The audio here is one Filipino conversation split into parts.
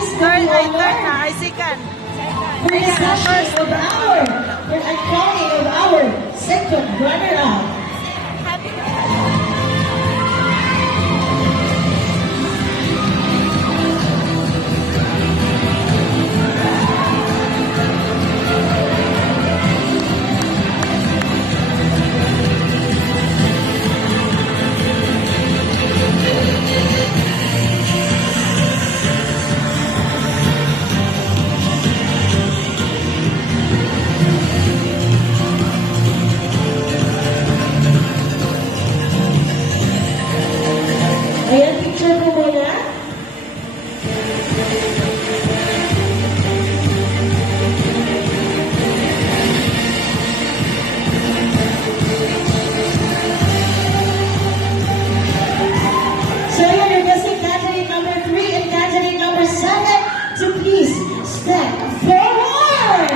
please give Third, the ay third honor na, ay second. for the session of our, for the crowning of our second runner-up. Ayan, picture mo muna. So you're requesting candidate number 3 and candidate number 7 to please step forward.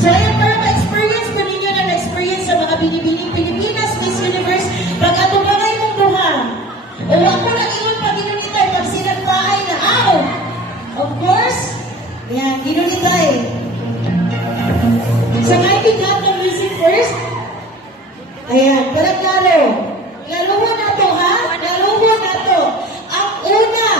So ayan, para ma-experience po ninyo na na-experience sa mga binibining Pilipinas, Miss Universe, pag ato ba kayo mong duha, o ako lang ingon pag ginunitay, pag sinagpaay na, of course, yan, ginunitay. So may pick-up ng music first. Ayan, para klaro. Klaruhan na to, ha? Klaruhan na to. Ang una,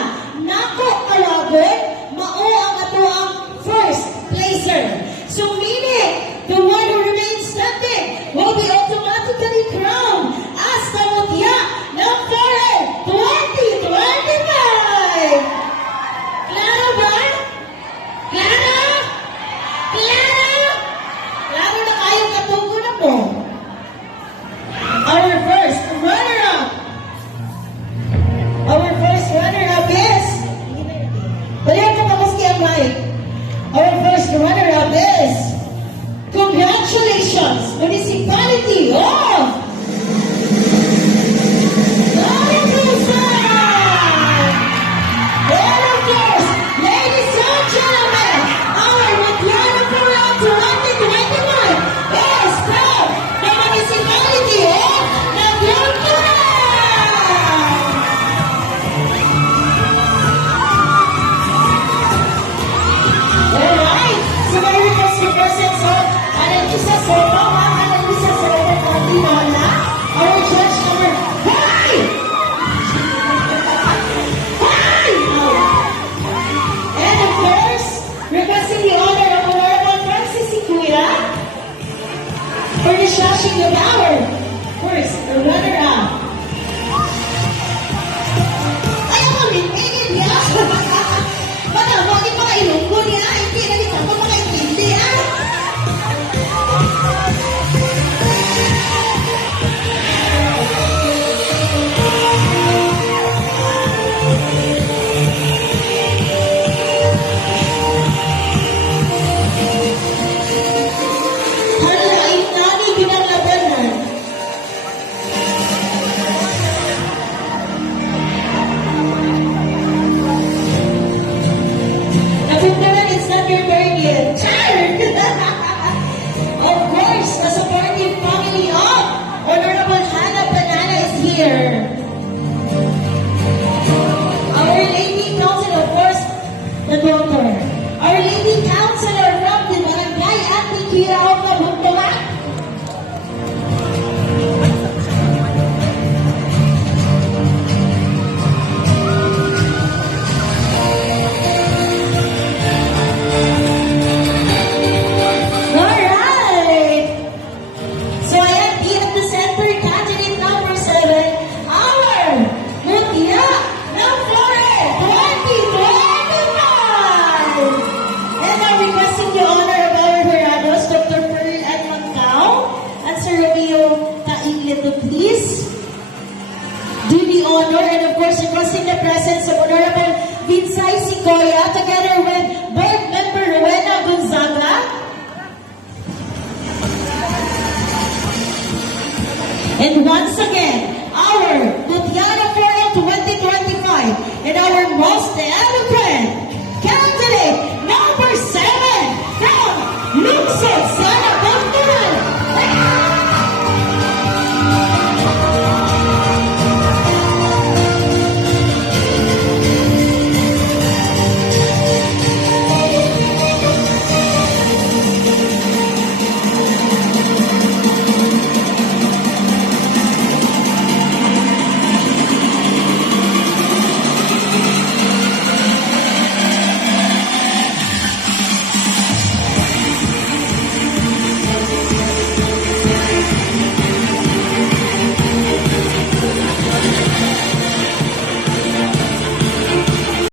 nako kawagon, mao ang ato ang first placer. So meaning, the one who remains standing will be automatically crowned as the mutya ng Foreign 2025. Klaro ba? Klaro? Klaro? Klaro na kayo katungo na po. Our first runner-up. Our first runner-up is... Balihan ko tapos kaya mic. Our first runner-up is... Congratulations, Municipality of... Lalagusan! And of course, ladies and gentlemen, our Mutiana Forum 2021 is from the Municipality of Laguna! Alright, so may request to present so alam isa sa mga alam isa sa Pagkakinola, our judge number 5! And of course, requesting the honor of Honorable Francis Siquira for the shashing of our first runner-up. Ay, ako, minigin niya! Wala, bakit mga ilunggo niya? Hindi na nito ako makaintindi, ha? Halain nani pinaglabanan. Napuntaran, it's not your turn yet. Tired! Of course, the supportive family of Honorable Hannah Banana is here. Our Lady Council, of course, the daughter. Our Lady Councilor from the Barangay Antikira of Kabuntuan. Alright! So I am here at the center, candidate number 7, our Mutya ng Flore 2025! And I'm requesting the honor of our Jurados, Dr. Pearl and Mancao, and Sir Romeo Taigli to please do the honor, and of course requesting the presence of Honorable Vinsay Sicoya together with board member Rowena Gonzaga. And once again, our Mutiana Forum 2025 and our most